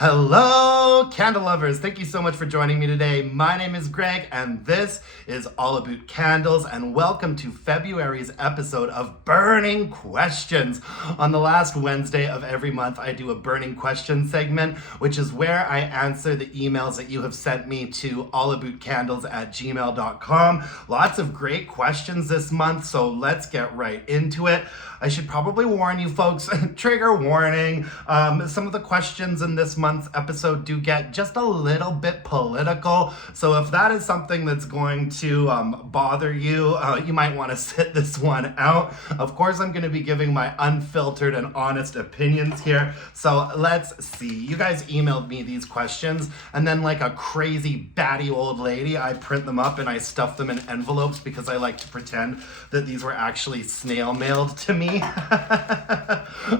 Hello, candle lovers. Thank you so much for joining me today. My name is Greg, and this is all about candles, and welcome to February's episode of Burning Questions. On the last Wednesday of every month, I do a Burning Question segment, which is where I answer the emails that you have sent me to allaboutcandles@gmail.com. Lots of great questions this month, so let's get right into it. I should probably warn you folks, trigger warning, some of the questions in this month's episode do get just a little bit political, so if that is something that's going to bother you, you might want to sit this one out. Of course, I'm going to be giving my unfiltered and honest opinions here, so let's see. You guys emailed me these questions, and then like a crazy batty old lady, I print them up and I stuff them in envelopes because I like to pretend that these were actually snail mailed to me.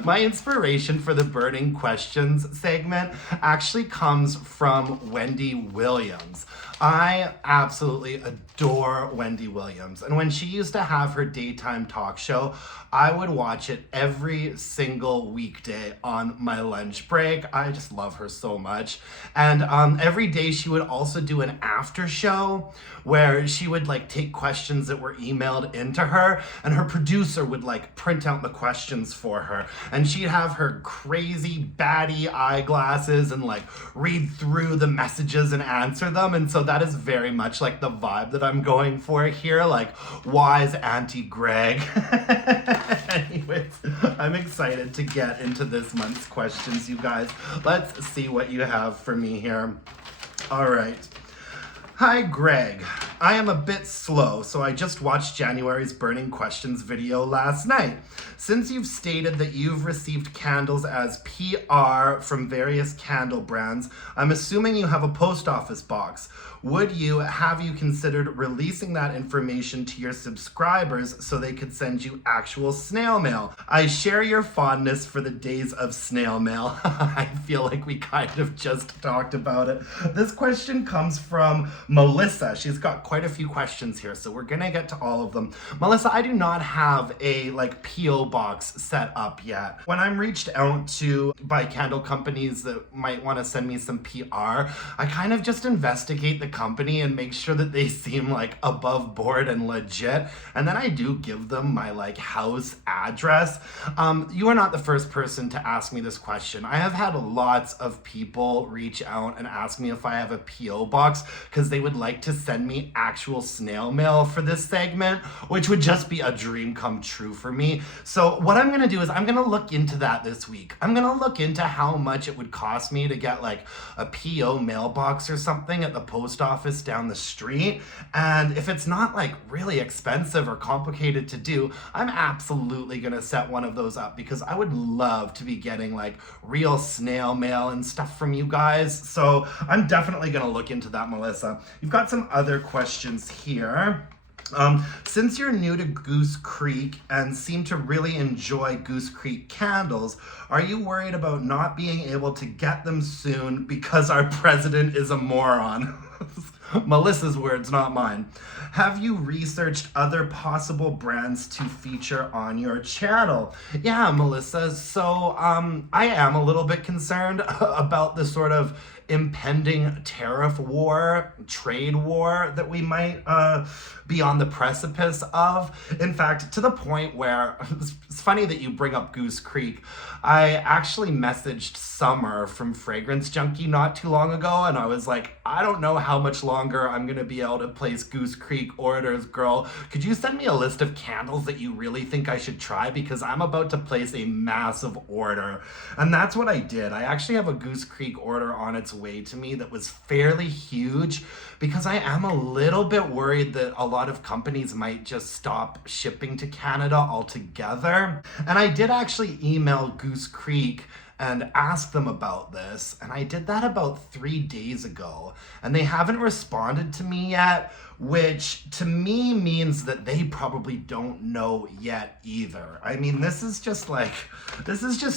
My inspiration for the Burning Questions segment actually comes from Wendy Williams. I absolutely adore Wendy Williams, and when she used to have her daytime talk show, I would watch it every single weekday on my lunch break. I just love her so much. And every day she would also do an after show where she would like take questions that were emailed into her, and her producer would like print out the questions for her, and she'd have her crazy batty eyeglasses and like read through the messages and answer them. And so that is very much like the vibe that I'm going for here, like wise Auntie Greg. Anyways, I'm excited to get into this month's questions, you guys. Let's see what you have for me here. All right. Hi, Greg. I am a bit slow, so I just watched January's Burning Questions video last night. Since you've stated that you've received candles as PR from various candle brands, I'm assuming you have a post office box. Have you considered releasing that information to your subscribers so they could send you actual snail mail? I share your fondness for the days of snail mail. I feel like we kind of just talked about it. This question comes from Melissa. She's got quite a few questions here, so we're gonna get to all of them. Melissa, I do not have a PO box set up yet. When I'm reached out to by candle companies that might want to send me some PR, I kind of just investigate the company and make sure that they seem like above board and legit, and then I do give them my house address. You are not the first person to ask me this question. I have had lots of people reach out and ask me if I have a PO box because they would like to send me actual snail mail for this segment, which would just be a dream come true for me. So what I'm gonna do is I'm gonna look into that this week. I'm gonna look into how much it would cost me to get a PO mailbox or something at the post office down the street. And if it's not really expensive or complicated to do, I'm absolutely gonna set one of those up because I would love to be getting real snail mail and stuff from you guys. So I'm definitely gonna look into that, Melissa. You've got some other questions here. Since you're new to Goose Creek and seem to really enjoy Goose Creek candles, are you worried about not being able to get them soon because our president is a moron? Melissa's words, not mine. Have you researched other possible brands to feature on your channel? Yeah, Melissa, so I am a little bit concerned about the sort of impending tariff war, trade war that we might be on the precipice of. In fact, to the point where, it's funny that you bring up Goose Creek. I actually messaged Summer from Fragrance Junkie not too long ago, and I was like, I don't know how much longer I'm gonna be able to place Goose Creek orders, girl. Could you send me a list of candles that you really think I should try? Because I'm about to place a massive order. And that's what I did. I actually have a Goose Creek order on its way to me that was fairly huge because I am a little bit worried that a lot of companies might just stop shipping to Canada altogether. And I did actually email Goose Creek and ask them about this, and I did that about 3 days ago, and they haven't responded to me yet, which to me means that they probably don't know yet either. I mean, this is just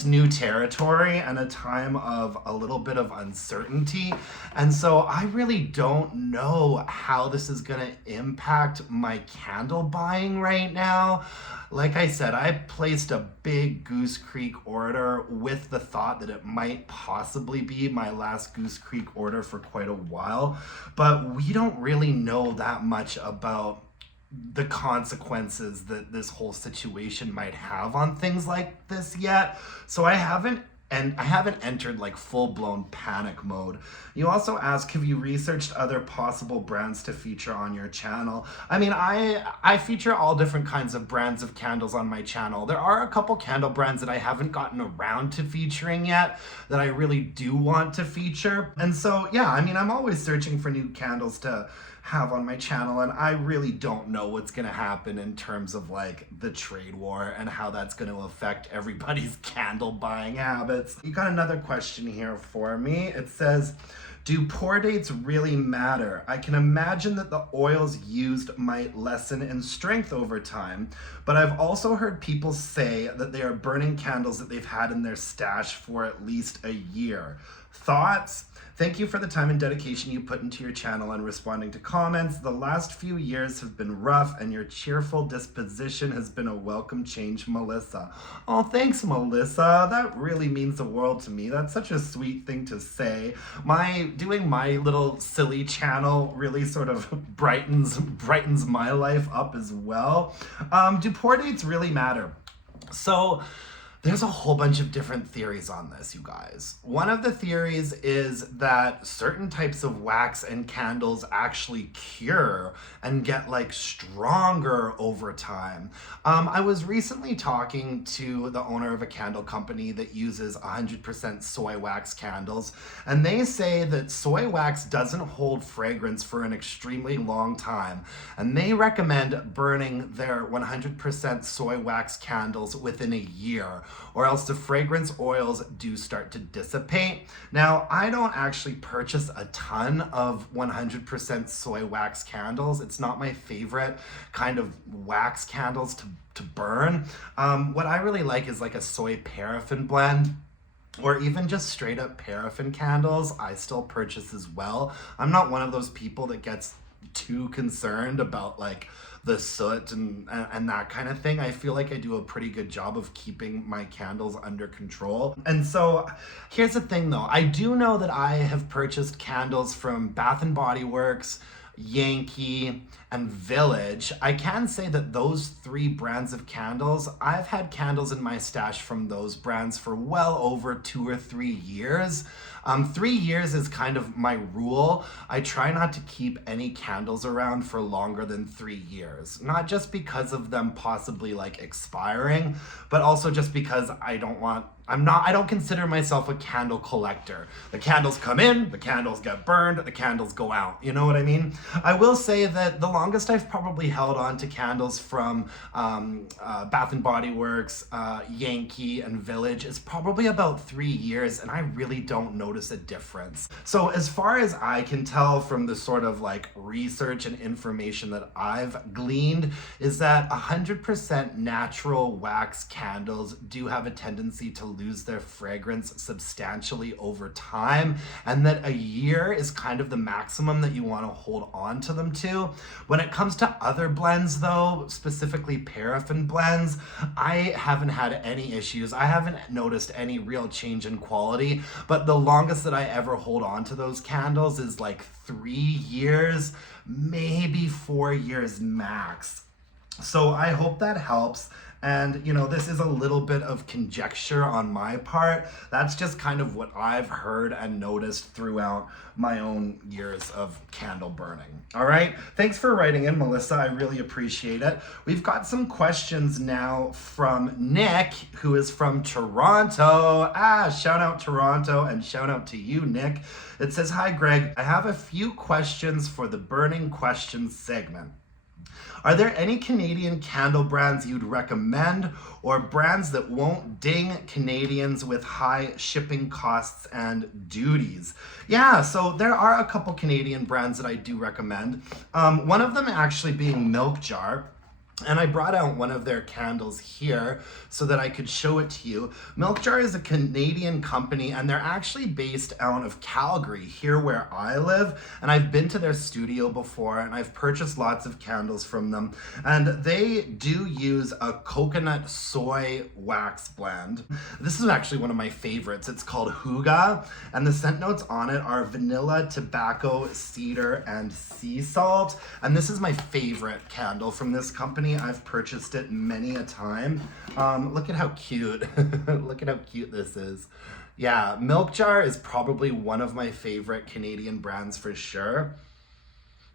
new territory and a time of a little bit of uncertainty, and so I really don't know how this is gonna impact my candle buying right now. Like I said, I placed a big Goose Creek order with the thought that it might possibly be my last Goose Creek order for quite a while, but we don't really know that much about the consequences that this whole situation might have on things like this yet. So I haven't entered like full-blown panic mode. You also ask, have you researched other possible brands to feature on your channel? I mean, I feature all different kinds of brands of candles on my channel. There are a couple candle brands that I haven't gotten around to featuring yet that I really do want to feature. And so, yeah, I mean, I'm always searching for new candles to have on my channel, and I really don't know what's gonna happen in terms of like the trade war and how that's gonna affect everybody's candle buying habits. You got another question here for me. It says, do pour dates really matter? I can imagine that the oils used might lessen in strength over time, but I've also heard people say that they are burning candles that they've had in their stash for at least a year. Thoughts? Thank you for the time and dedication you put into your channel and responding to comments. The last few years have been rough, and your cheerful disposition has been a welcome change, Melissa. Oh, thanks, Melissa. That really means the world to me. That's such a sweet thing to say. Doing my little silly channel really sort of brightens my life up as well. Do pour dates really matter? So, there's a whole bunch of different theories on this, you guys. One of the theories is that certain types of wax and candles actually cure and get like stronger over time. I was recently talking to the owner of a candle company that uses 100% soy wax candles, and they say that soy wax doesn't hold fragrance for an extremely long time, and they recommend burning their 100% soy wax candles within a year, or else the fragrance oils do start to dissipate. Now, I don't actually purchase a ton of 100% soy wax candles. It's not my favorite kind of wax candles to burn. What I really like is like a soy paraffin blend, or even just straight up paraffin candles. I still purchase as well. I'm not one of those people that gets too concerned about like the soot and that kind of thing. I feel like I do a pretty good job of keeping my candles under control. And so here's the thing though, I do know that I have purchased candles from Bath and Body Works, Yankee, and Village. I can say that those three brands of candles, I've had candles in my stash from those brands for well over 2 or 3 years. 3 years is kind of my rule. I try not to keep any candles around for longer than 3 years. Not just because of them possibly like expiring, but also just because I don't consider myself a candle collector. The candles come in, the candles get burned, the candles go out. You know what I mean? I will say that the longest I've probably held on to candles from Bath and Body Works, Yankee, and Village is probably about 3 years, and I really don't notice a difference. So as far as I can tell from the sort of like research and information that I've gleaned, is that 100% natural wax candles do have a tendency to lose their fragrance substantially over time, and that a year is kind of the maximum that you want to hold on to them to. When it comes to other blends though, specifically paraffin blends, I haven't had any issues. I haven't noticed any real change in quality, but the longest that I ever hold on to those candles is like 3 years, maybe 4 years max. So I hope that helps. And, you know, this is a little bit of conjecture on my part. That's just kind of what I've heard and noticed throughout my own years of candle burning. All right. Thanks for writing in, Melissa. I really appreciate it. We've got some questions now from Nick, who is from Toronto. Shout out Toronto, and shout out to you, Nick. It says, "Hi, Greg. I have a few questions for the Burning Questions segment. Are there any Canadian candle brands you'd recommend, or brands that won't ding Canadians with high shipping costs and duties?" Yeah, so there are a couple Canadian brands that I do recommend. One of them actually being Milk Jar. And I brought out one of their candles here so that I could show it to you. Milk Jar is a Canadian company, and they're actually based out of Calgary, here where I live. And I've been to their studio before, and I've purchased lots of candles from them. And they do use a coconut soy wax blend. This is actually one of my favorites. It's called Huga, and the scent notes on it are vanilla, tobacco, cedar, and sea salt. And this is my favorite candle from this company. I've purchased it many a time. Look at how cute. Look at how cute this is. Yeah, Milk Jar is probably one of my favorite Canadian brands for sure.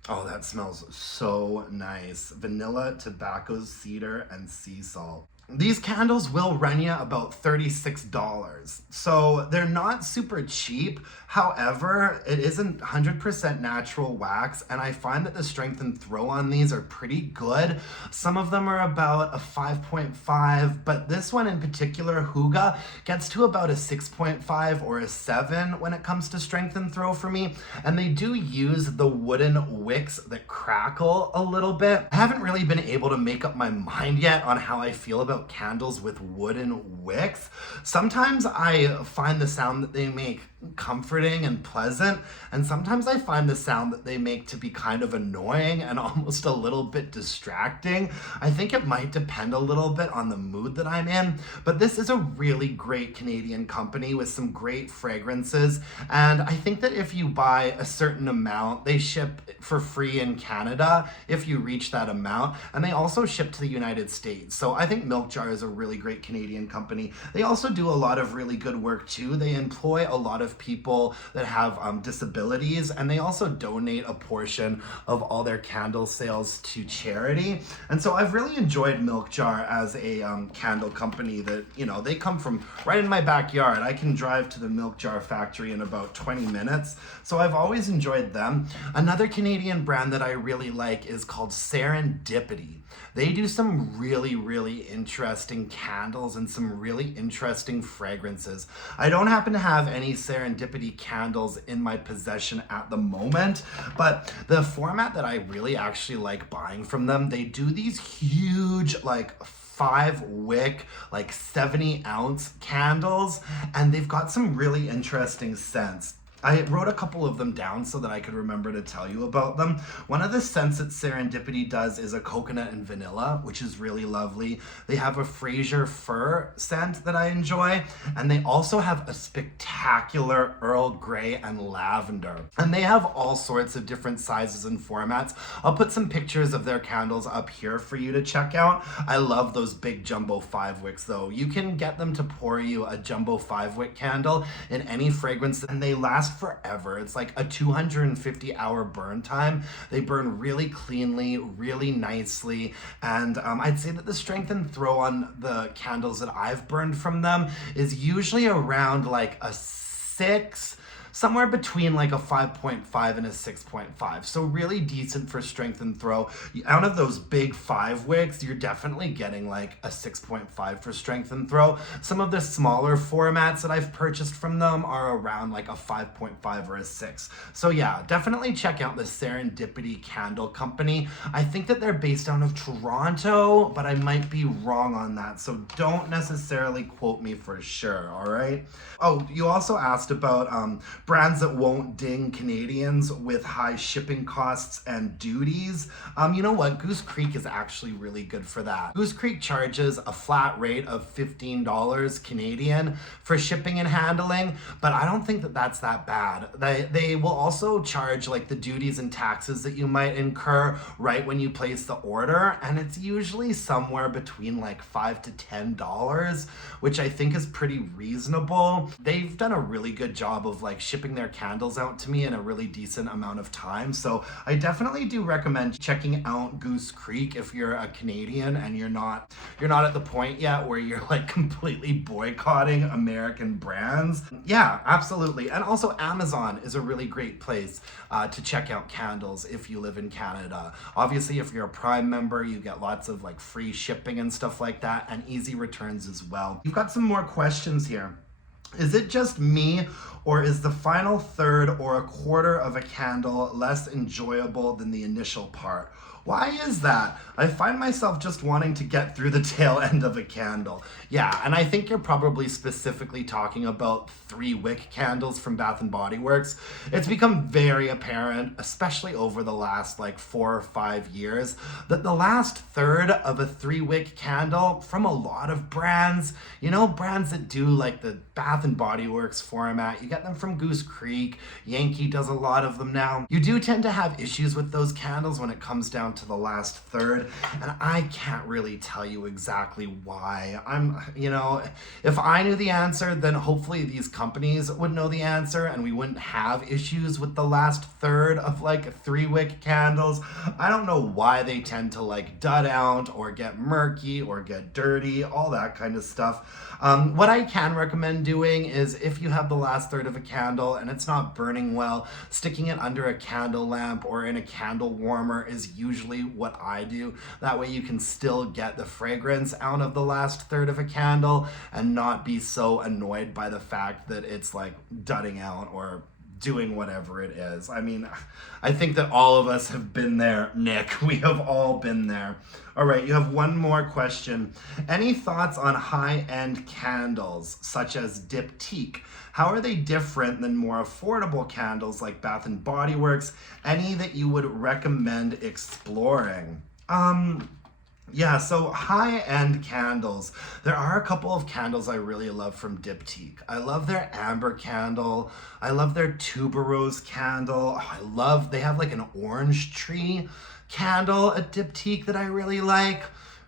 Oh, that smells so nice. Vanilla, tobacco, cedar, and sea salt. These candles will run you about $36. So they're not super cheap. However, it isn't 100% natural wax, and I find that the strength and throw on these are pretty good. Some of them are about a 5.5, but this one in particular, Huga, gets to about a 6.5 or a 7 when it comes to strength and throw for me. And they do use the wooden wicks that crackle a little bit. I haven't really been able to make up my mind yet on how I feel about candles with wooden wicks. Sometimes I find the sound that they make comforting and pleasant, and sometimes I find the sound that they make to be kind of annoying and almost a little bit distracting. I think it might depend a little bit on the mood that I'm in, but this is a really great Canadian company with some great fragrances, and I think that if you buy a certain amount, they ship for free in Canada if you reach that amount, and they also ship to the United States. So I think Milk Jar is a really great Canadian company. They also do a lot of really good work too. They employ a lot of people that have disabilities, and they also donate a portion of all their candle sales to charity. And so I've really enjoyed Milk Jar as a candle company that, you know, they come from right in my backyard. I can drive to the Milk Jar factory in about 20 minutes. So I've always enjoyed them. Another Canadian brand that I really like is called Serendipity. They do some really, really interesting candles and some really interesting fragrances. I don't happen to have any Serendipity candles in my possession at the moment, but the format that I really actually like buying from them, they do these huge, like 5-wick, like 70-ounce candles, and they've got some really interesting scents. I wrote a couple of them down so that I could remember to tell you about them. One of the scents that Serendipity does is a coconut and vanilla, which is really lovely. They have a Fraser fir scent that I enjoy, and they also have a spectacular Earl Grey and lavender. And they have all sorts of different sizes and formats. I'll put some pictures of their candles up here for you to check out. I love those big jumbo 5-wicks though. You can get them to pour you a jumbo 5-wick candle in any fragrance, and they last forever. It's like a 250-hour burn time. They burn really cleanly, really nicely, and I'd say that the strength and throw on the candles that I've burned from them is usually around like a 6, somewhere between like a 5.5 and a 6.5. So really decent for strength and throw. Out of those big 5-wicks, you're definitely getting like a 6.5 for strength and throw. Some of the smaller formats that I've purchased from them are around like a 5.5 or a 6. So yeah, definitely check out the Serendipity Candle Company. I think that they're based out of Toronto, but I might be wrong on that. So don't necessarily quote me for sure, all right? Oh, you also asked about brands that won't ding Canadians with high shipping costs and duties. You know what? Goose Creek is actually really good for that. Goose Creek charges a flat rate of $15 Canadian for shipping and handling, but I don't think that that's that bad. They will also charge like the duties and taxes that you might incur right when you place the order, and it's usually somewhere between like $5 to $10, which I think is pretty reasonable. They've done a really good job of like shipping their candles out to me in a really decent amount of time. So I definitely do recommend checking out Goose Creek if you're a Canadian and you're not at the point yet where you're like completely boycotting American brands. Yeah, absolutely. And also Amazon is a really great place to check out candles if you live in Canada. Obviously, if you're a Prime member, you get lots of like free shipping and stuff like that, and easy returns as well. You've got some more questions here. Is it just me, or is the final third or a quarter of a candle less enjoyable than the initial part? Why is that? I find myself just wanting to get through the tail end of a candle. Yeah, and I think you're probably specifically talking about 3-wick candles from Bath and Body Works. It's become very apparent, especially over the last like 4 or 5 years, that the last third of a 3-wick candle from a lot of brands, brands that do like the Bath and Body Works format, you get them from Goose Creek, Yankee does a lot of them now. You do tend to have issues with those candles when it comes down to the last third, and I can't really tell you exactly why. If I knew the answer, then hopefully these companies would know the answer and we wouldn't have issues with the last third of like 3-wick candles. I don't know why they tend to like dud out or get murky or get dirty, all that kind of stuff. What I can recommend doing is, if you have the last third of a candle and it's not burning well, sticking it under a candle lamp or in a candle warmer is usually what I do. That way you can still get the fragrance out of the last third of a candle and not be so annoyed by the fact that it's like dudding out or doing whatever it is. I mean, I think that all of us have been there, Nick. We have all been there. All right, you have one more question. Any thoughts on high-end candles, such as diptyque? How are they different than more affordable candles like Bath and Body Works? Any that you would recommend exploring? Yeah, so high-end candles. There are a couple of candles I really love from diptyque. I love their amber candle. I love their tuberose candle. They have like an orange tree candle at diptyque that I really like.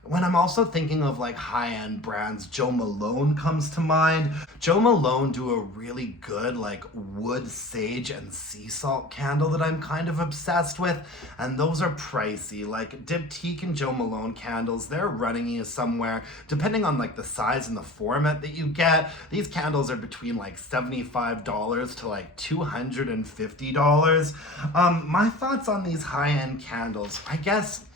When I'm also thinking of like high-end brands, Jo Malone comes to mind. Jo Malone do a really good like wood, sage, and sea salt candle that I'm kind of obsessed with, and those are pricey. Like diptyque and Jo Malone candles, they're running you somewhere, depending on like the size and the format that you get, these candles are between like $75 to like $250. My thoughts on these high-end candles, I guess,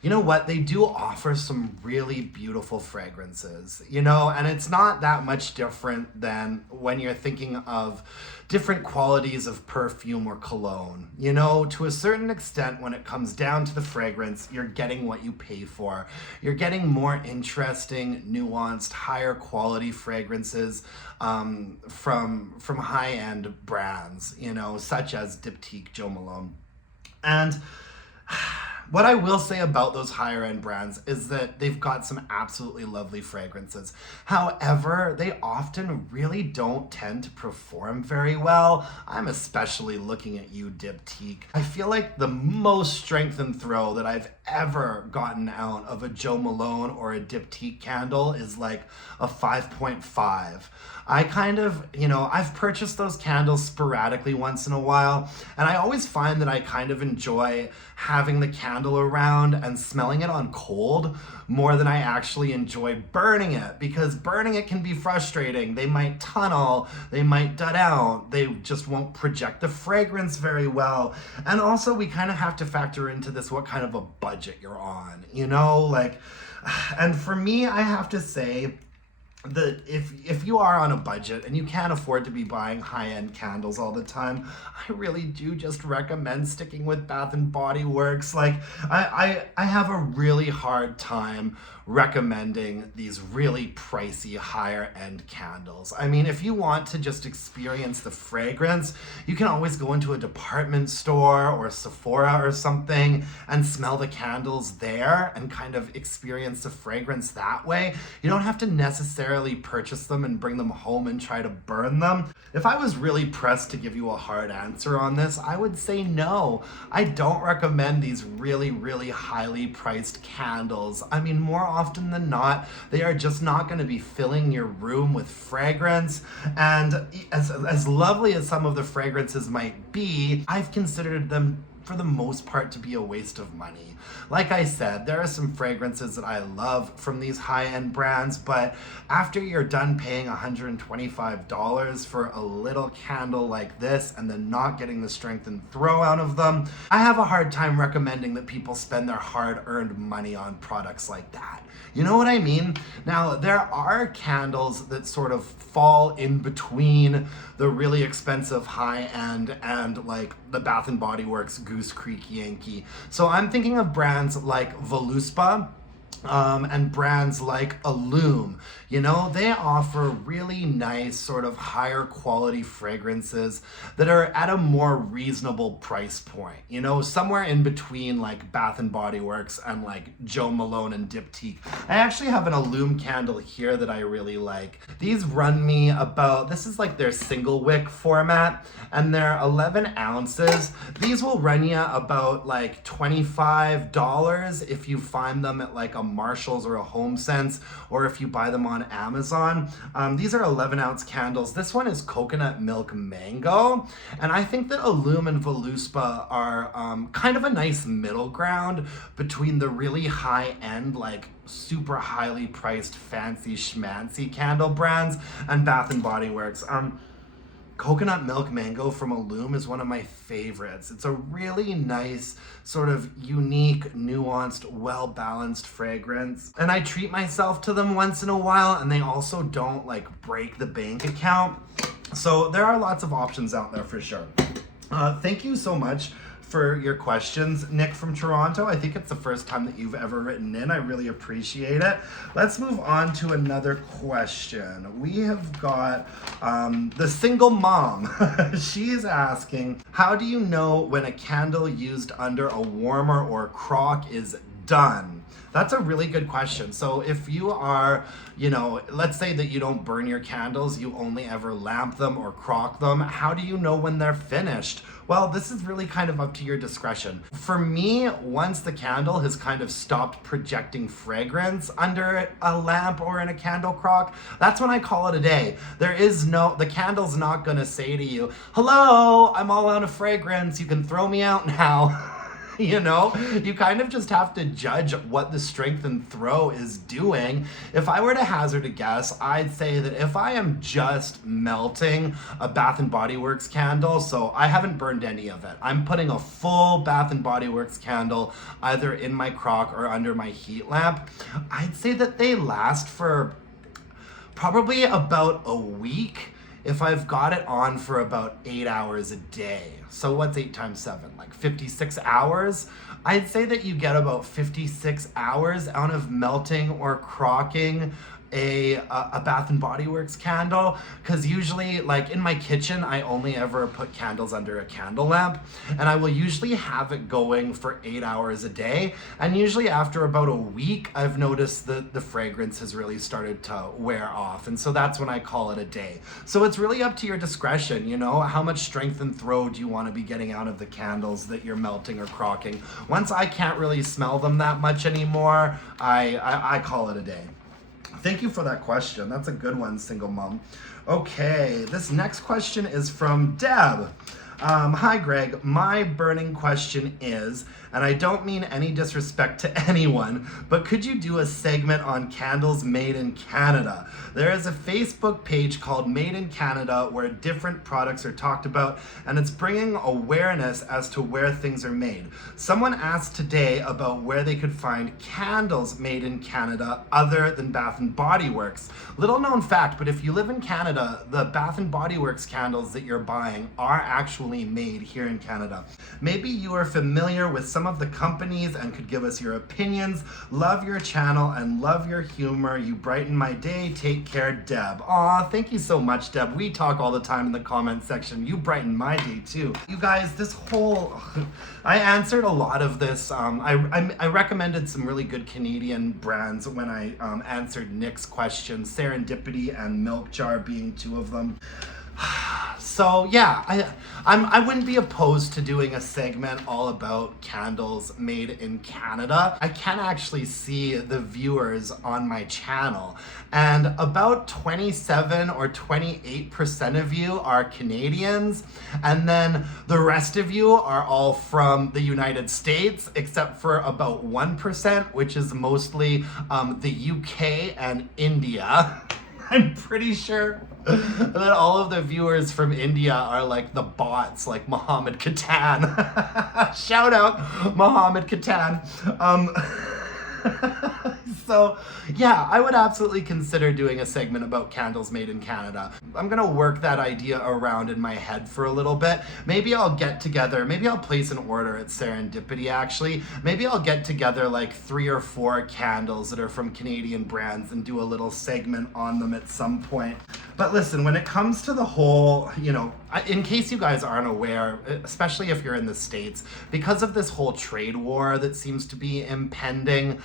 you know what? They do offer some really beautiful fragrances, and it's not that much different than when you're thinking of different qualities of perfume or cologne. To a certain extent, when it comes down to the fragrance, you're getting what you pay for. You're getting more interesting, nuanced, higher quality fragrances from high-end brands, such as diptyque, Jo Malone. And what I will say about those higher end brands is that they've got some absolutely lovely fragrances. However, they often really don't tend to perform very well. I'm especially looking at you, diptyque. I feel like the most strength and throw that I've ever gotten out of a Jo Malone or a diptyque candle is like a 5.5. I kind of, I've purchased those candles sporadically once in a while, and I always find that I kind of enjoy having the candle around and smelling it on cold more than I actually enjoy burning it, because burning it can be frustrating. They might tunnel, they might dud out, they just won't project the fragrance very well. And also we kind of have to factor into this what kind of a budget you're on, and for me, I have to say that if you are on a budget and you can't afford to be buying high-end candles all the time, I really do just recommend sticking with Bath and Body Works. Like I have a really hard time recommending these really pricey higher end candles. I mean, if you want to just experience the fragrance, you can always go into a department store or Sephora or something and smell the candles there and kind of experience the fragrance that way. You don't have to necessarily purchase them and bring them home and try to burn them. If I was really pressed to give you a hard answer on this, I would say no. I don't recommend these really, really highly priced candles. I mean, more often than not, they are just not going to be filling your room with fragrance. And as lovely as some of the fragrances might be, I've considered them for the most part to be a waste of money. Like I said, there are some fragrances that I love from these high-end brands, but after you're done paying $125 for a little candle like this and then not getting the strength and throw out of them, I have a hard time recommending that people spend their hard-earned money on products like that. You know what I mean? Now, there are candles that sort of fall in between the really expensive high-end and like the Bath and Body Works Goose Goose Creek, Yankee. So I'm thinking of brands like Voluspa, and brands like Illume. You know, they offer really nice sort of higher quality fragrances that are at a more reasonable price point. You know, somewhere in between like Bath and Body Works and like Joe Malone and Diptyque. I actually have an Illume candle here that I really like. These run me about, this is like their single wick format, and they're 11 ounces. These will run you about like $25 if you find them at like a Marshall's or a HomeSense, or if you buy them on Amazon. These are 11-ounce candles. This one is coconut milk mango, and I think that Illume and Voluspa are kind of a nice middle ground between the really high-end, like super highly priced fancy schmancy candle brands and Bath and Body Works. Coconut milk mango from Illume is one of my favorites. It's a really nice, sort of unique, nuanced, well-balanced fragrance. And I treat myself to them once in a while, and they also don't like break the bank account. So there are lots of options out there for sure. Thank you so much for your questions, Nick from Toronto. I think it's the first time that you've ever written in. I really appreciate it. Let's move on to another question. We have got the single mom. She's asking, how do you know when a candle used under a warmer or crock is done? That's a really good question. So if you are, you know, let's say that you don't burn your candles, you only ever lamp them or crock them, how do you know when they're finished? Well, this is really kind of up to your discretion. For me, once the candle has kind of stopped projecting fragrance under a lamp or in a candle crock, that's when I call it a day. The candle's not gonna say to you, hello, I'm all out of fragrance, you can throw me out now. You know, you kind of just have to judge what the strength and throw is doing. If I were to hazard a guess, I'd say that if I am just melting a Bath and Body Works candle, so I haven't burned any of it, I'm putting a full Bath and Body Works candle either in my crock or under my heat lamp, I'd say that they last for probably about a week if I've got it on for about 8 hours a day. So what's 8 times 7? Like 56 hours? I'd say that you get about 56 hours out of melting or crocking a Bath and Body Works candle, because usually, like in my kitchen, I only ever put candles under a candle lamp, and I will usually have it going for 8 hours a day, and usually after about a week I've noticed that the fragrance has really started to wear off, and so that's when I call it a day. So it's really up to your discretion, you know, how much strength and throw do you want to be getting out of the candles that you're melting or crocking. Once I can't really smell them that much anymore, I call it a day. Thank you for that question. That's a good one, single mom. Okay, this next question is from Deb. Hi, Greg. My burning question is, and I don't mean any disrespect to anyone, but could you do a segment on candles made in Canada? There is a Facebook page called Made in Canada where different products are talked about, and it's bringing awareness as to where things are made. Someone asked today about where they could find candles made in Canada other than Bath and Body Works. Little known fact, but if you live in Canada, the Bath and Body Works candles that you're buying are actually made here in Canada. Maybe you are familiar with some of the companies and could give us your opinions. Love your channel and love your humor. You brighten my day. Take care, Deb. Aw, thank you so much, Deb. We talk all the time in the comment section. You brighten my day too. You guys, I answered a lot of this. I recommended some really good Canadian brands when I answered Nick's question, Serendipity and Milk Jar being two of them. So yeah, I wouldn't be opposed to doing a segment all about candles made in Canada. I can actually see the viewers on my channel, and about 27 or 28% of you are Canadians, and then the rest of you are all from the United States, except for about 1%, which is mostly the UK and India. I'm pretty sure that all of the viewers from India are like the bots, like Mohammed Katan. Shout out Mohammed Katan. So, yeah, I would absolutely consider doing a segment about candles made in Canada. I'm gonna work that idea around in my head for a little bit. Maybe I'll get together, maybe I'll place an order at Serendipity actually. Maybe I'll get together like 3 or 4 candles that are from Canadian brands and do a little segment on them at some point. But listen, when it comes to the whole, in case you guys aren't aware, especially if you're in the States, because of this whole trade war that seems to be impending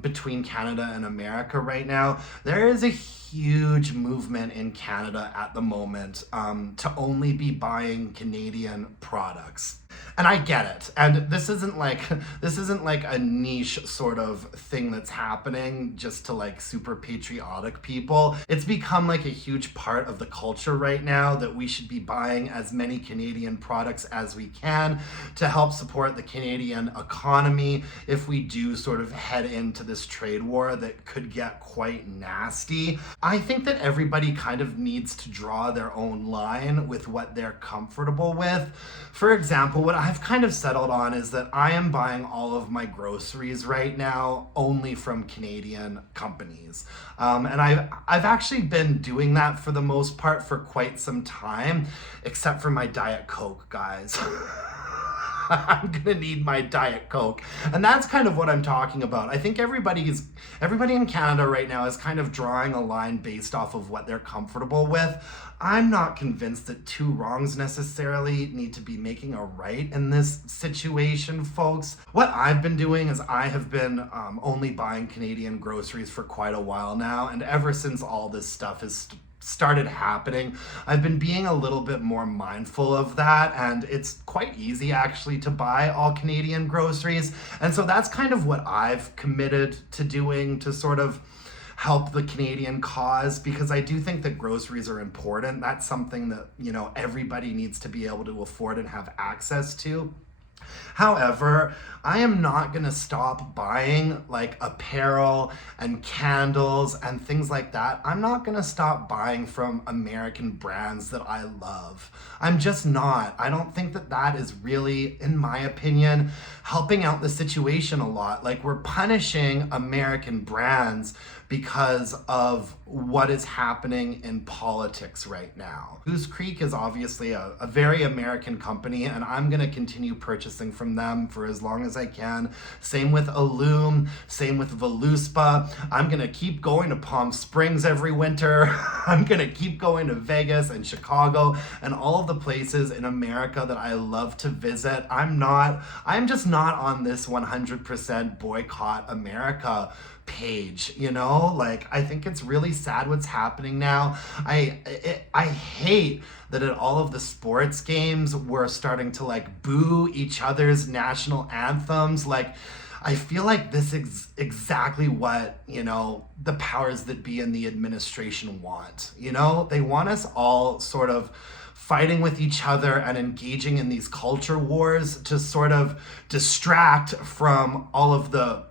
between Canada and America right now, there is a huge movement in Canada at the moment to only be buying Canadian products. And I get it. And this isn't like a niche sort of thing that's happening just to like super patriotic people. It's become like a huge part of the culture right now that we should be buying as many Canadian products as we can to help support the Canadian economy if we do sort of head into this trade war that could get quite nasty. I think that everybody kind of needs to draw their own line with what they're comfortable with. For example, what I've kind of settled on is that I am buying all of my groceries right now only from Canadian companies. And I've actually been doing that for the most part for quite some time, except for my Diet Coke, guys. I'm gonna need my Diet Coke. And that's kind of what I'm talking about. I think everybody in Canada right now is kind of drawing a line based off of what they're comfortable with. I'm not convinced that 2 wrongs necessarily need to be making a right in this situation, folks. What I've been doing is I have been only buying Canadian groceries for quite a while now, and ever since all this stuff has started happening, I've been being a little bit more mindful of that, and it's quite easy actually to buy all Canadian groceries. And so that's kind of what I've committed to doing to sort of help the Canadian cause, because I do think that groceries are important. That's something that, everybody needs to be able to afford and have access to. However, I am not gonna stop buying like apparel and candles and things like that. I'm not gonna stop buying from American brands that I love. I'm just not. I don't think that that is really, in my opinion, helping out the situation a lot. Like, we're punishing American brands because of what is happening in politics right now. Goose Creek is obviously a very American company, and I'm gonna continue purchasing from them for as long as I can. Same with Illume, same with Voluspa. I'm gonna keep going to Palm Springs every winter. I'm gonna keep going to Vegas and Chicago and all of the places in America that I love to visit. I'm just not on this 100% boycott America page, like, I think it's really sad what's happening now. I hate that at all of the sports games we're starting to like boo each other's national anthems. Like, I feel like this is exactly what, the powers that be in the administration want. They want us all sort of fighting with each other and engaging in these culture wars to sort of distract from all of the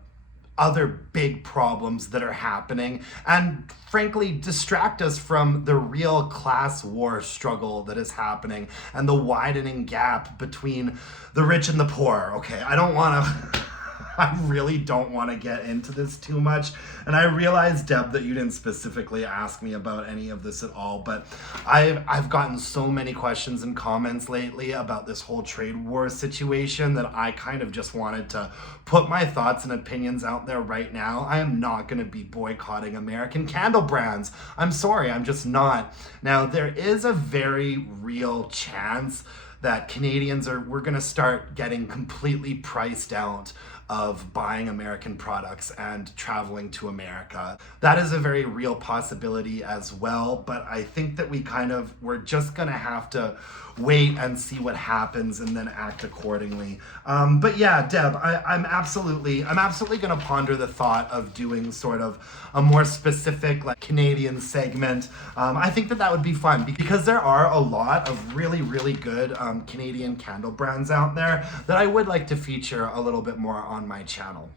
other big problems that are happening, and frankly distract us from the real class war struggle that is happening and the widening gap between the rich and the poor. Okay, I really don't want to get into this too much. And I realize, Deb, that you didn't specifically ask me about any of this at all, but I've gotten so many questions and comments lately about this whole trade war situation that I kind of just wanted to put my thoughts and opinions out there right now. I am not going to be boycotting American candle brands. I'm sorry, I'm just not. Now, there is a very real chance that we're going to start getting completely priced out of buying American products and traveling to America. That is a very real possibility as well, but I think that we're just gonna have to wait and see what happens and then act accordingly. But yeah, Deb, I'm absolutely gonna ponder the thought of doing sort of a more specific like Canadian segment. I think that would be fun because there are a lot of really, really good Canadian candle brands out there that I would like to feature a little bit more on my channel.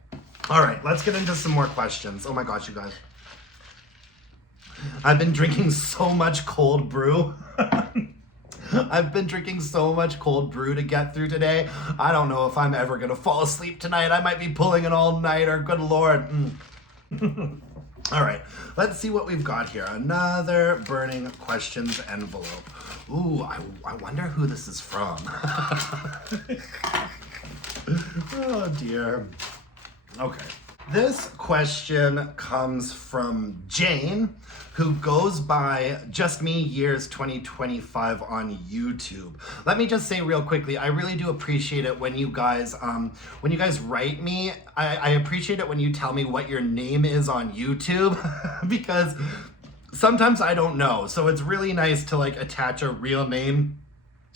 All right, let's get into some more questions. Oh my gosh, you guys. I've been drinking so much cold brew. I've been drinking so much cold brew to get through today. I don't know if I'm ever gonna fall asleep tonight. I might be pulling an all-nighter. Good Lord. All right, let's see what we've got here. Another burning questions envelope. Ooh, I wonder who this is from. Oh dear. Okay. This question comes from Jane, who goes by Just Me Years 2025 on YouTube. Let me just say real quickly, I really do appreciate it when you guys write me. I appreciate it when you tell me what your name is on YouTube because sometimes I don't know. So it's really nice to like attach a real name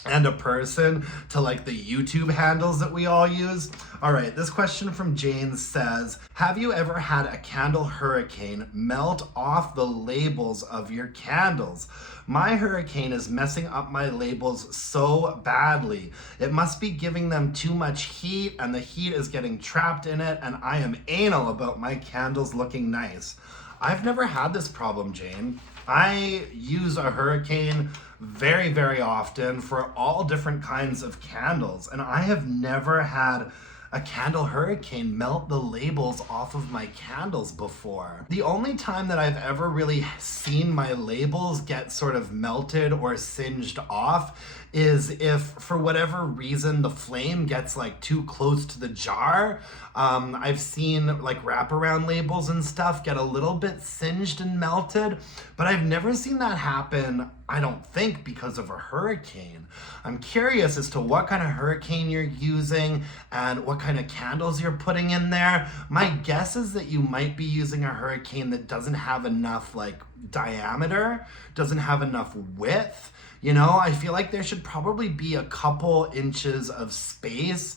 and a person to like the YouTube handles that we all use. All right, this question from Jane says, have you ever had a candle hurricane melt off the labels of your candles? My hurricane is messing up my labels so badly. It must be giving them too much heat and the heat is getting trapped in it and I am anal about my candles looking nice. I've never had this problem, Jane. I use a hurricane very, very often for all different kinds of candles, and I have never had a candle hurricane melt the labels off of my candles before. The only time that I've ever really seen my labels get sort of melted or singed off is if for whatever reason the flame gets like too close to the jar. I've seen like wraparound labels and stuff get a little bit singed and melted, but I've never seen that happen, I don't think, because of a hurricane. I'm curious as to what kind of hurricane you're using and what kind of candles you're putting in there. My guess is that you might be using a hurricane that doesn't have enough like diameter, doesn't have enough width. You know, I feel like there should probably be a couple inches of space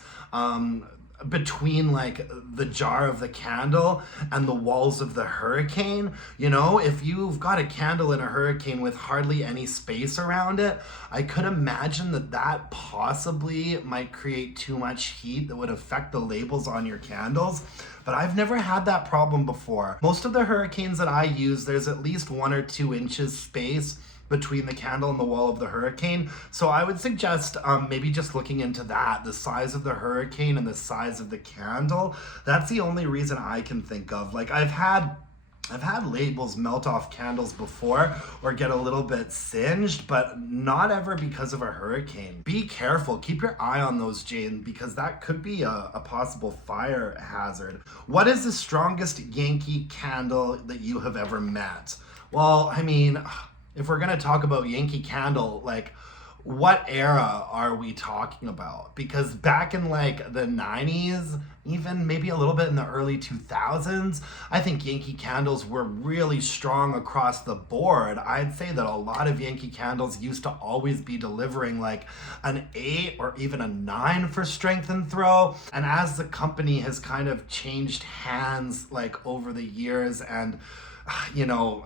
between like the jar of the candle and the walls of the hurricane. You know, if you've got a candle in a hurricane with hardly any space around it, I could imagine that that possibly might create too much heat that would affect the labels on your candles. But I've never had that problem before. Most of the hurricanes that I use, there's at least 1 or 2 inches space between the candle and the wall of the hurricane. So I would suggest maybe just looking into that, the size of the hurricane and the size of the candle. That's the only reason I can think of. Like I've had labels melt off candles before or get a little bit singed, but not ever because of a hurricane. Be careful, keep your eye on those, Jane, because that could be a possible fire hazard. What is the strongest Yankee candle that you have ever met? Well, I mean, if we're gonna talk about Yankee Candle, like what era are we talking about? Because back in like the 90s, even maybe a little bit in the early 2000s, I think Yankee Candles were really strong across the board. I'd say that a lot of Yankee Candles used to always be delivering like an 8 or even a 9 for strength and throw. And as the company has kind of changed hands like over the years and, you know,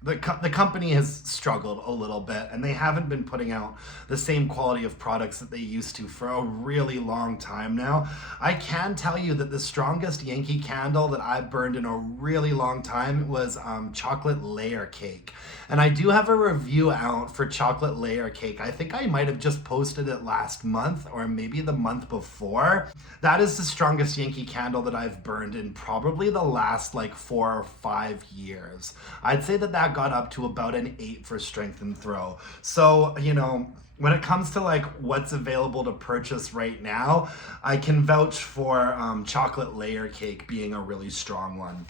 the company has struggled a little bit and they haven't been putting out the same quality of products that they used to for a really long time now. I can tell you that the strongest Yankee candle that I burned in a really long time was chocolate layer cake. And I do have a review out for chocolate layer cake. I think I might have just posted it last month or maybe the month before. That is the strongest Yankee candle that I've burned in probably the last like 4 or 5 years. I'd say that got up to about an 8 for strength and throw. So, you know, when it comes to like what's available to purchase right now, I can vouch for chocolate layer cake being a really strong one.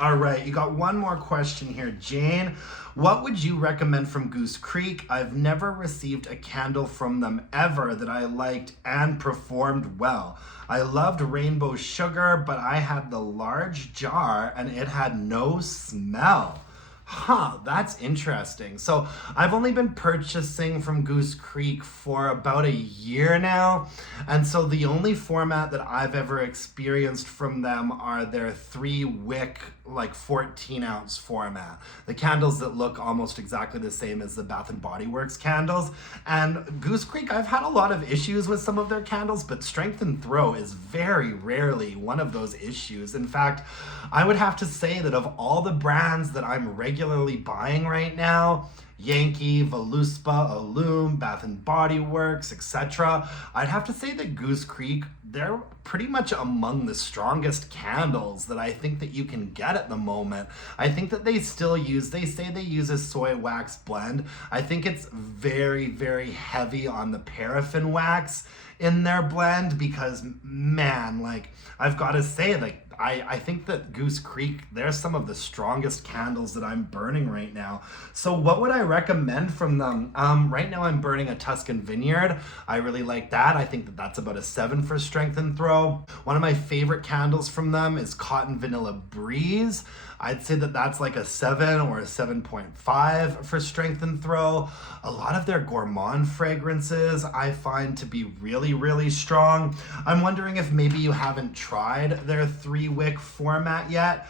All right, you got one more question here, Jane. What would you recommend from Goose Creek? I've never received a candle from them ever that I liked and performed well. I loved rainbow sugar, but I had the large jar and it had no smell. Huh, that's interesting. So I've only been purchasing from Goose Creek for about a year now. And so the only format that I've ever experienced from them are their 3 wick, like 14 ounce format. The candles that look almost exactly the same as the Bath and Body Works candles. And Goose Creek, I've had a lot of issues with some of their candles, but strength and throw is very rarely one of those issues. In fact, I would have to say that of all the brands that I'm regularly buying right now, Yankee, Voluspa, Illume, Bath and Body Works, etc. I'd have to say that Goose Creek, they're pretty much among the strongest candles that I think that you can get at the moment. I think that they say they use a soy wax blend. I think it's very, very heavy on the paraffin wax in their blend because, man, like, I've got to say, like, I think that Goose Creek, they're some of the strongest candles that I'm burning right now. So what would I recommend from them? Right now I'm burning a Tuscan Vineyard. I really like that. I think that that's about a 7 for strength and throw. One of my favorite candles from them is Cotton Vanilla Breeze. I'd say that that's like a 7 or a 7.5 for strength and throw. A lot of their gourmand fragrances I find to be really, really strong. I'm wondering if maybe you haven't tried their 3-wick format yet,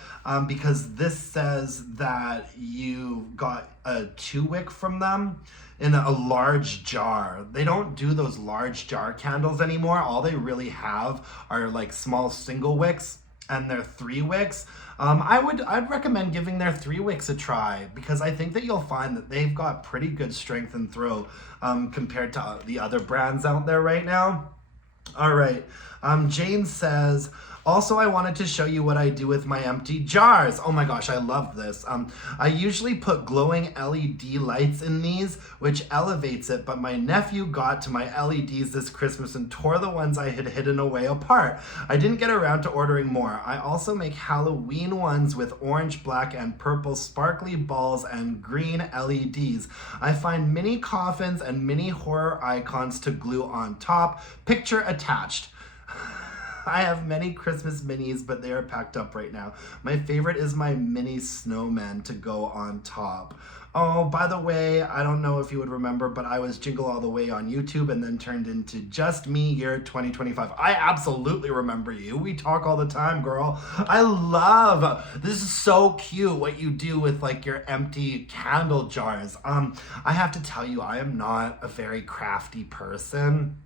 because this says that you got a 2-wick from them in a large jar. They don't do those large jar candles anymore. All they really have are like small single wicks and their 3 wicks. I'd recommend giving their 3 wicks a try because I think that you'll find that they've got pretty good strength and throw compared to the other brands out there right now. All right, Jane says, also, I wanted to show you what I do with my empty jars. Oh my gosh, I love this. I usually put glowing LED lights in these, which elevates it, but my nephew got to my LEDs this Christmas and tore the ones I had hidden away apart. I didn't get around to ordering more. I also make Halloween ones with orange, black, and purple sparkly balls and green LEDs. I find mini coffins and mini horror icons to glue on top. Picture attached. I have many Christmas minis, but they are packed up right now. My favorite is my mini snowman to go on top. Oh, by the way, I don't know if you would remember, but I was Jingle All the Way on YouTube and then turned into Just Me Year 2025. I absolutely remember you. We talk all the time, girl. I love, this is so cute what you do with like your empty candle jars. I have to tell you, I am not a very crafty person.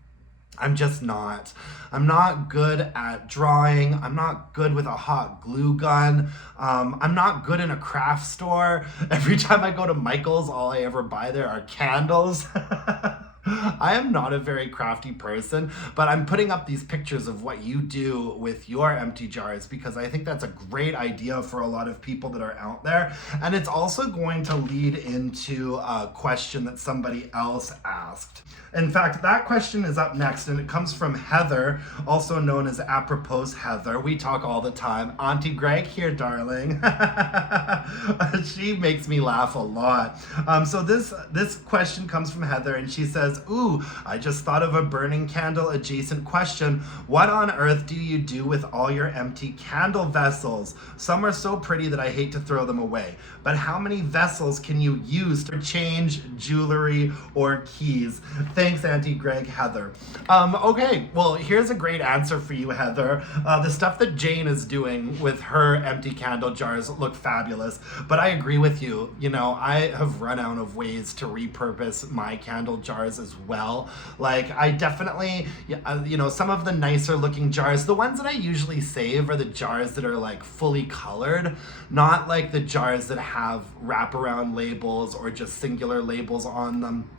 I'm just not. I'm not good at drawing. I'm not good with a hot glue gun. I'm not good in a craft store. Every time I go to Michael's, all I ever buy there are candles. I am not a very crafty person, but I'm putting up these pictures of what you do with your empty jars because I think that's a great idea for a lot of people that are out there. And it's also going to lead into a question that somebody else asked. In fact, that question is up next, and it comes from Heather, also known as Apropos Heather. We talk all the time. Auntie Greg here, darling. She makes me laugh a lot. So this question comes from Heather, and she says, ooh, I just thought of a burning candle adjacent question. What on earth do you do with all your empty candle vessels? Some are so pretty that I hate to throw them away. But how many vessels can you use to change jewelry or keys? Thanks, Auntie Greg, Heather. Okay, well, here's a great answer for you, Heather. The stuff that Jane is doing with her empty candle jars look fabulous, but I agree with you. You know, I have run out of ways to repurpose my candle jars as well. Like, I definitely, you know, some of the nicer looking jars, the ones that I usually save are the jars that are like fully colored, not like the jars that have wraparound labels or just singular labels on them.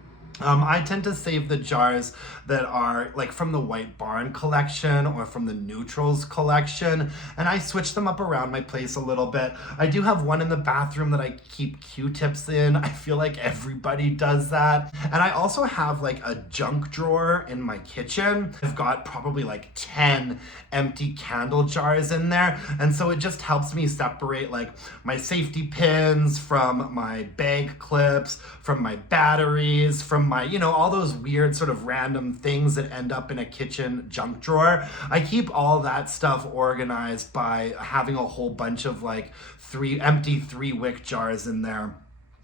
I tend to save the jars that are like from the White Barn collection or from the Neutrals collection, and I switch them up around my place a little bit. I do have one in the bathroom that I keep Q-tips in. I feel like everybody does that. And I also have like a junk drawer in my kitchen. I've got probably like 10 empty candle jars in there, and so it just helps me separate like my safety pins from my bag clips, from my batteries, from my, you know, all those weird sort of random things that end up in a kitchen junk drawer. I keep all that stuff organized by having a whole bunch of like empty 3-wick jars in there.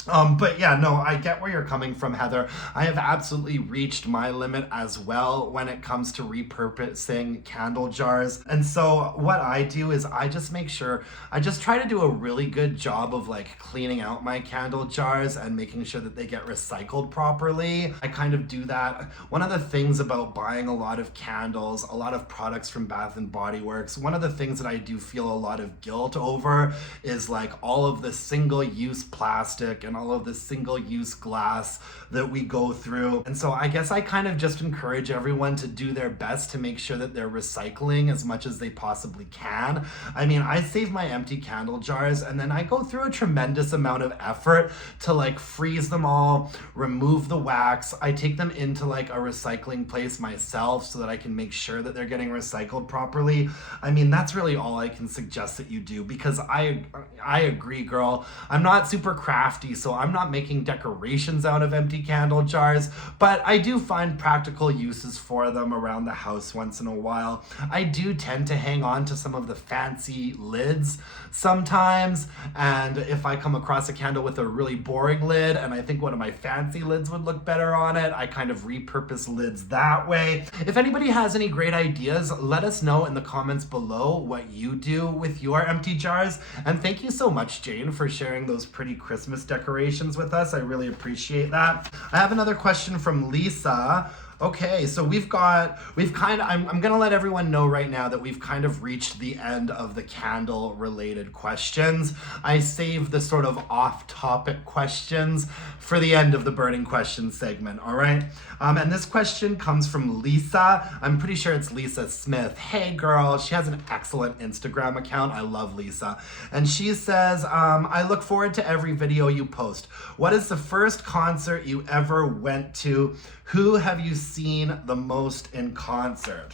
But yeah, no, I get where you're coming from, Heather. I have absolutely reached my limit as well when it comes to repurposing candle jars. And so what I do is I just make sure, I just try to do a really good job of like cleaning out my candle jars and making sure that they get recycled properly. I kind of do that. One of the things about buying a lot of candles, a lot of products from Bath and Body Works, one of the things that I do feel a lot of guilt over is like all of the single-use plastic and all of this single-use glass that we go through. And so I guess I kind of just encourage everyone to do their best to make sure that they're recycling as much as they possibly can. I mean, I save my empty candle jars and then I go through a tremendous amount of effort to like freeze them all, remove the wax. I take them into like a recycling place myself so that I can make sure that they're getting recycled properly. I mean, that's really all I can suggest that you do, because I agree, girl. I'm not super crafty, so I'm not making decorations out of empty candle jars, but I do find practical uses for them around the house once in a while. I do tend to hang on to some of the fancy lids sometimes, and if I come across a candle with a really boring lid and I think one of my fancy lids would look better on it, I kind of repurpose lids that way. If anybody has any great ideas, let us know in the comments below what you do with your empty jars. And thank you so much, Jane, for sharing those pretty Christmas decorations with us. I really appreciate that. I have another question from Lisa. Okay, so I'm gonna let everyone know right now that we've kind of reached the end of the candle related questions. I saved the sort of off-topic questions for the end of the burning questions segment, all right? And this question comes from Lisa. I'm pretty sure it's Lisa Smith. Hey girl, she has an excellent Instagram account. I love Lisa. And she says, I look forward to every video you post. What is the first concert you ever went to? Who have you seen the most in concert?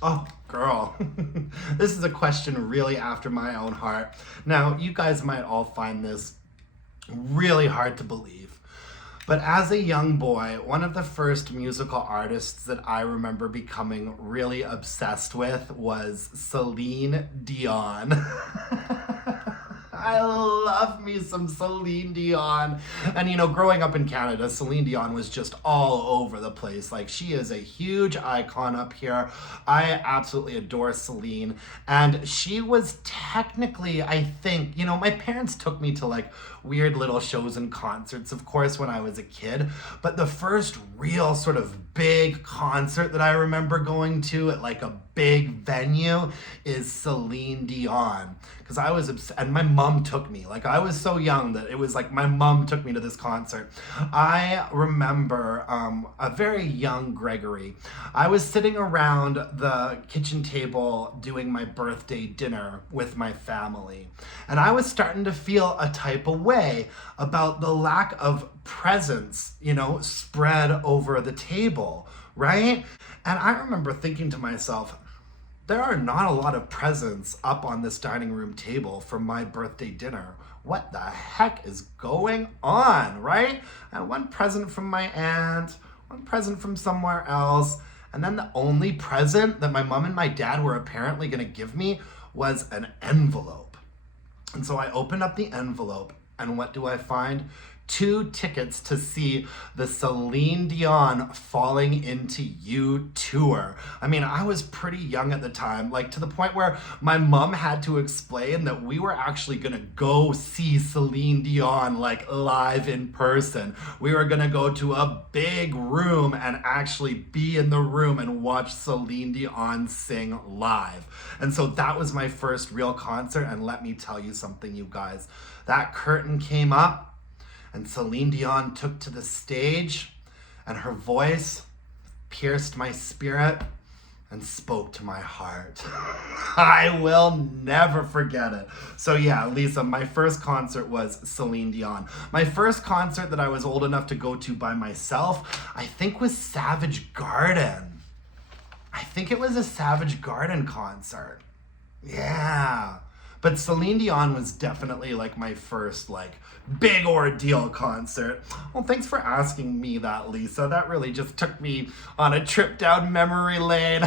Oh, girl. This is a question really after my own heart. Now, you guys might all find this really hard to believe, but as a young boy, one of the first musical artists that I remember becoming really obsessed with was Celine Dion. I love me some Celine Dion. And you know, growing up in Canada, Celine Dion was just all over the place. Like, she is a huge icon up here. I absolutely adore Celine. And she was technically, I think, you know, my parents took me to like weird little shows and concerts, of course, when I was a kid. But the first real sort of big concert that I remember going to at like a big venue is Celine Dion. Because I was obsessed, and my mom took me. Like, I was so young that it was like my mom took me to this concert. I remember a very young Gregory. I was sitting around the kitchen table doing my birthday dinner with my family, and I was starting to feel a type of way about the lack of presents, you know, spread over the table, right? And I remember thinking to myself, there are not a lot of presents up on this dining room table for my birthday dinner. What the heck is going on, right? And one present from my aunt, one present from somewhere else, and then the only present that my mom and my dad were apparently gonna give me was an envelope. And so I opened up the envelope, and what do I find? 2 tickets to see the Celine Dion Falling Into You tour. I mean, I was pretty young at the time, like to the point where my mom had to explain that we were actually gonna go see Celine Dion like live in person. We were gonna go to a big room and actually be in the room and watch Celine Dion sing live. And so that was my first real concert, and let me tell you something, you guys. That curtain came up, and Celine Dion took to the stage, and her voice pierced my spirit and spoke to my heart. I will never forget it. So yeah, Lisa, my first concert was Celine Dion. My first concert that I was old enough to go to by myself, I think, was Savage Garden. I think it was a Savage Garden concert. Yeah. But Celine Dion was definitely like my first like big ordeal concert. Well, thanks for asking me that, Lisa. That really just took me on a trip down memory lane.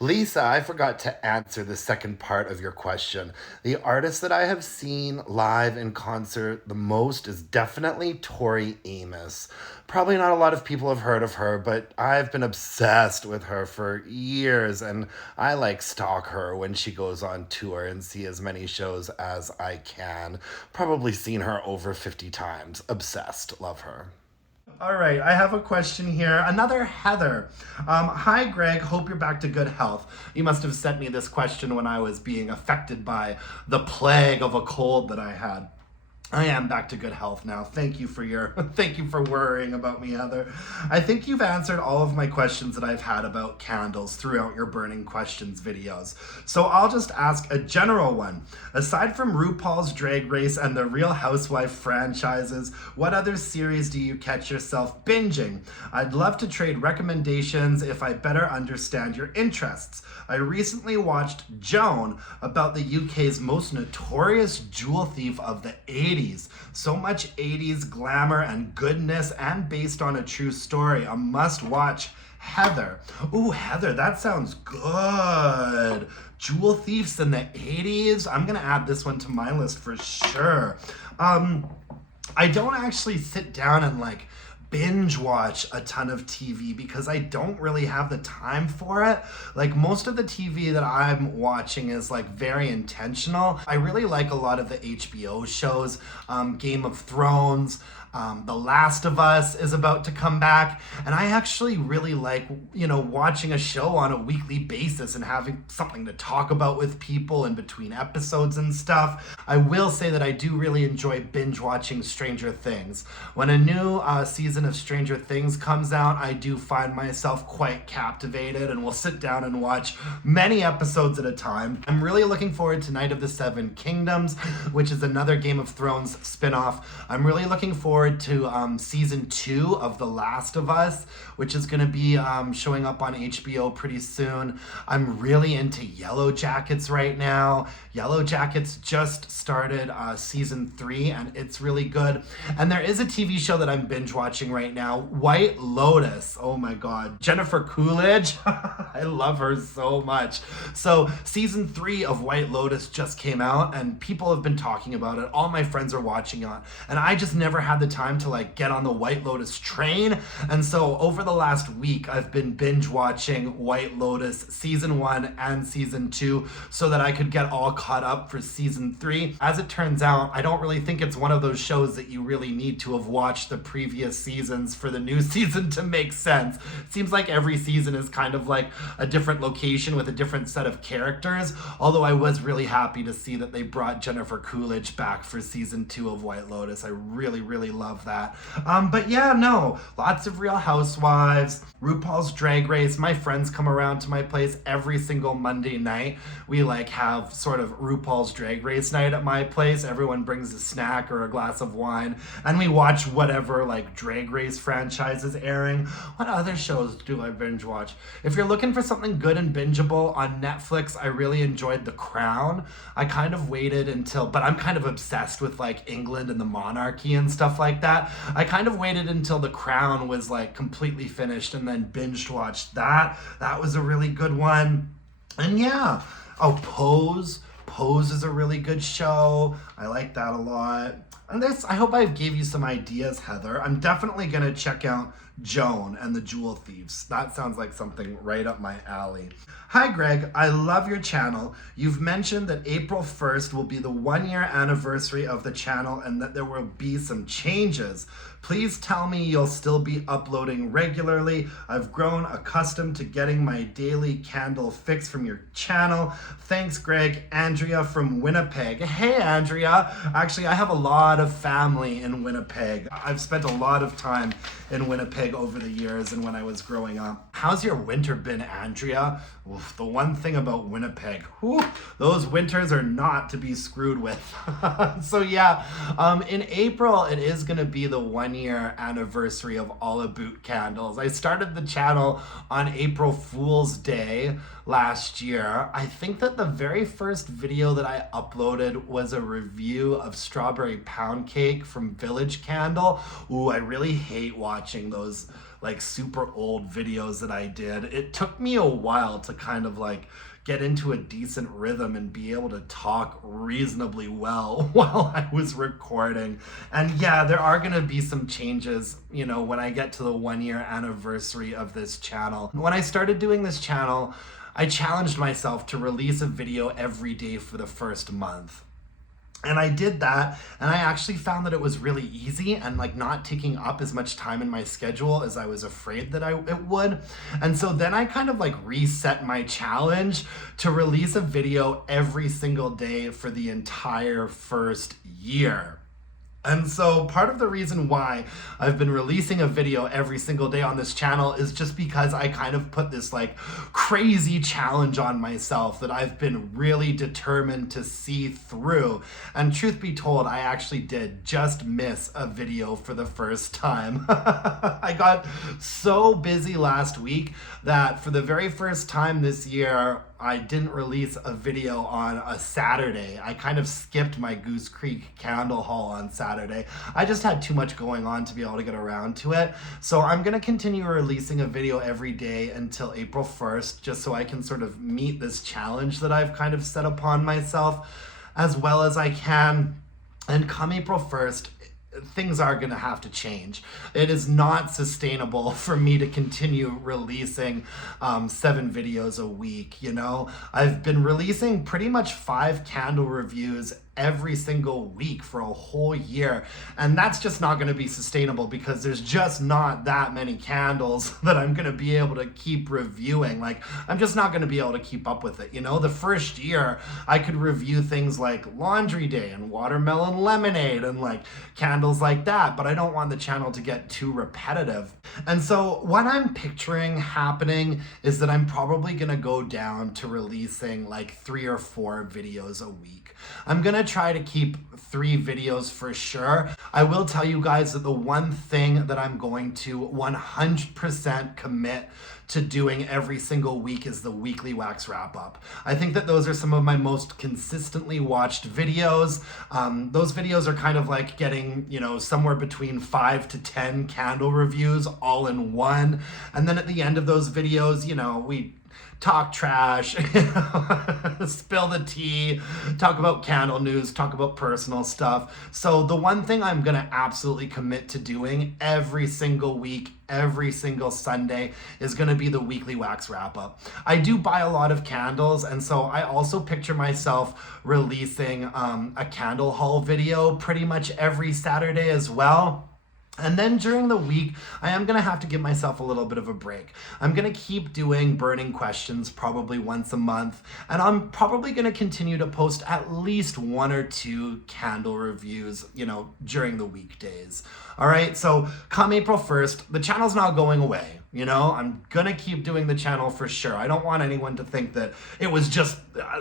Lisa, I forgot to answer the second part of your question. The artist that I have seen live in concert the most is definitely Tori Amos. Probably not a lot of people have heard of her, but I've been obsessed with her for years, and I like stalk her when she goes on tour and see as many shows as I can. Probably seen her over 50 times. Obsessed. Love her. All right, I have a question here. Another Heather. Hi, Greg. Hope you're back to good health. You must have sent me this question when I was being affected by the plague of a cold that I had. I am back to good health now. Thank you for thank you for worrying about me, Heather. I think you've answered all of my questions that I've had about candles throughout your burning questions videos. So I'll just ask a general one. Aside from RuPaul's Drag Race and the Real Housewife franchises, what other series do you catch yourself binging? I'd love to trade recommendations if I better understand your interests. I recently watched Joan, about the UK's most notorious jewel thief of the 80s. So much 80s glamour and goodness, and based on a true story. A must watch. Heather. Ooh, Heather, that sounds good. Jewel thieves in the 80s. I'm gonna add this one to my list for sure. I don't actually sit down and like binge watch a ton of TV because I don't really have the time for it. Like, most of the TV that I'm watching is like very intentional. I really like a lot of the HBO shows, Game of Thrones, The Last of Us is about to come back, and I actually really like, watching a show on a weekly basis and having something to talk about with people in between episodes and stuff. I will say that I do really enjoy binge watching Stranger Things. When a new season of Stranger Things comes out, I do find myself quite captivated and will sit down and watch many episodes at a time. I'm really looking forward to Night of the Seven Kingdoms, which is another Game of Thrones spinoff. I'm really looking forward to season 2 of The Last of Us, which is going to be showing up on HBO pretty soon. I'm really into Yellow Jackets right now. Yellow Jackets just started season 3, and it's really good. And there is a TV show that I'm binge watching right now, White Lotus. Oh my God. Jennifer Coolidge. I love her so much. So season 3 of White Lotus just came out, and people have been talking about it. All my friends are watching it, and I just never had the time to like get on the White Lotus train. And so over the last week, I've been binge watching White Lotus season 1 and season 2 so that I could get all caught up for season 3. As it turns out, I don't really think it's one of those shows that you really need to have watched the previous seasons for the new season to make sense. It seems like every season is kind of like a different location with a different set of characters, although I was really happy to see that they brought Jennifer Coolidge back for season 2 of White Lotus. I really, really love that. But yeah, no, lots of Real Housewives, RuPaul's Drag Race. My friends come around to my place every single Monday night. We like have sort of RuPaul's Drag Race night at my place. Everyone brings a snack or a glass of wine, and we watch whatever like Drag Race franchise is airing. What other shows do I binge watch? If you're looking for something good and bingeable on Netflix, I really enjoyed The Crown. I kind of waited until, but I'm kind of obsessed with like England and the monarchy and stuff like that. I kind of waited until The Crown was like completely finished and then binge watched that. That was a really good one. And yeah, Pose. Pose is a really good show. I like that a lot. And I hope I gave you some ideas, Heather. I'm definitely gonna check out Joan and the Jewel Thieves. That sounds like something right up my alley. Hi Greg, I love your channel. You've mentioned that April 1st will be the 1-year anniversary of the channel and that there will be some changes. Please tell me you'll still be uploading regularly. I've grown accustomed to getting my daily candle fix from your channel. Thanks, Greg. Andrea from Winnipeg. Hey, Andrea. Actually, I have a lot of family in Winnipeg. I've spent a lot of time in Winnipeg over the years and when I was growing up. How's your winter been, Andrea? Oof, the one thing about Winnipeg, those winters are not to be screwed with. So yeah, in April, it is gonna be the 1-year anniversary of all Aboot candles. I started the channel on April Fool's Day last year. I think that the very first video that I uploaded was a review of strawberry pound cake from Village Candle. Ooh, I really hate watching those like super old videos that I did. It took me a while to kind of like get into a decent rhythm and be able to talk reasonably well while I was recording. And yeah, there are gonna be some changes, when I get to the 1-year anniversary of this channel. When I started doing this channel, I challenged myself to release a video every day for the first month. And I did that, and I actually found that it was really easy and like not taking up as much time in my schedule as I was afraid that it would. And so then I kind of like reset my challenge to release a video every single day for the entire first year. And so part of the reason why I've been releasing a video every single day on this channel is just because I kind of put this like crazy challenge on myself that I've been really determined to see through. And truth be told, I actually did just miss a video for the first time. I got so busy last week that for the very first time this year, I didn't release a video on a Saturday. I kind of skipped my Goose Creek candle haul on Saturday. I just had too much going on to be able to get around to it. So I'm gonna continue releasing a video every day until April 1st, just so I can sort of meet this challenge that I've kind of set upon myself as well as I can. And come April 1st, things are going to have to change. It is not sustainable for me to continue releasing 7 videos a week, you know? I've been releasing pretty much 5 candle reviews every single week for a whole year, and that's just not going to be sustainable because there's just not that many candles that I'm going to be able to keep reviewing. Like, I'm just not going to be able to keep up with it, you know? The first year I could review things like Laundry Day and Watermelon Lemonade and like candles like that, but I don't want the channel to get too repetitive. And so what I'm picturing happening is that I'm probably going to go down to releasing like 3 or 4 videos a week. I'm going to try to keep 3 videos for sure. I will tell you guys that the one thing that I'm going to 100% commit to doing every single week is the weekly wax wrap up. I think that those are some of my most consistently watched videos. Those videos are kind of like getting, you know, somewhere between 5 to 10 candle reviews all in one. And then at the end of those videos, you know, we talk trash, spill the tea, talk about candle news, talk about personal stuff. So the one thing I'm gonna absolutely commit to doing every single week, every single Sunday, is gonna be the weekly wax wrap up. I do buy a lot of candles, and so I also picture myself releasing a candle haul video pretty much every Saturday as well. And then during the week, I am going to have to give myself a little bit of a break. I'm going to keep doing burning questions probably once a month, and I'm probably going to continue to post at least 1 or 2 candle reviews, you know, during the weekdays. All right, so come April 1st, the channel's not going away. You know, I'm gonna keep doing the channel for sure. I don't want anyone to think that it was just,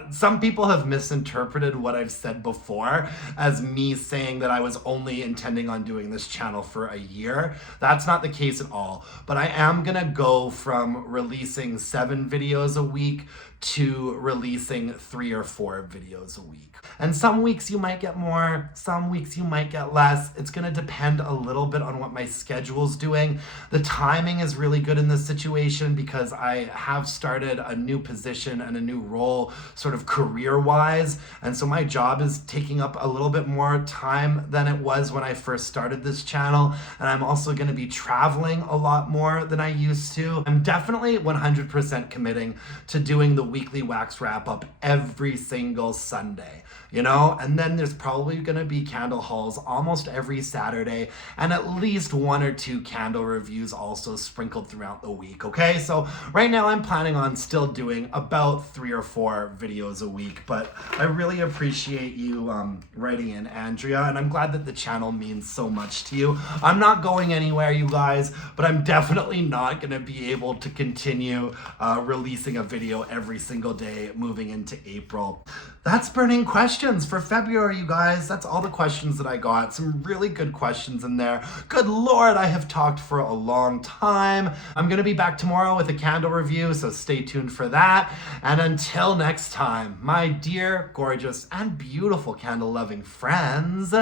some people have misinterpreted what I've said before as me saying that I was only intending on doing this channel for a year. That's not the case at all. But I am gonna go from releasing 7 videos a week to releasing 3 or 4 videos a week. And some weeks you might get more, some weeks you might get less. It's gonna depend a little bit on what my schedule's doing. The timing is really good in this situation because I have started a new position and a new role sort of career-wise. And so my job is taking up a little bit more time than it was when I first started this channel. And I'm also gonna be traveling a lot more than I used to. I'm definitely 100% committing to doing the weekly wax wrap up every single Sunday, you know? And then there's probably gonna be candle hauls almost every Saturday and at least 1 or 2 candle reviews also sprinkled throughout the week, okay? So right now I'm planning on still doing about 3 or 4 videos a week, but I really appreciate you writing in, Andrea, and I'm glad that the channel means so much to you. I'm not going anywhere, you guys, but I'm definitely not gonna be able to continue releasing a video every single day moving into April. That's burning questions for February, you guys. That's all the questions that I got. Some really good questions in there. Good Lord, I have talked for a long time. I'm gonna be back tomorrow with a candle review, so stay tuned for that. And until next time, my dear, gorgeous, and beautiful candle-loving friends,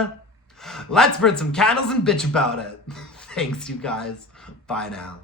let's burn some candles and bitch about it. Thanks, you guys. Bye now.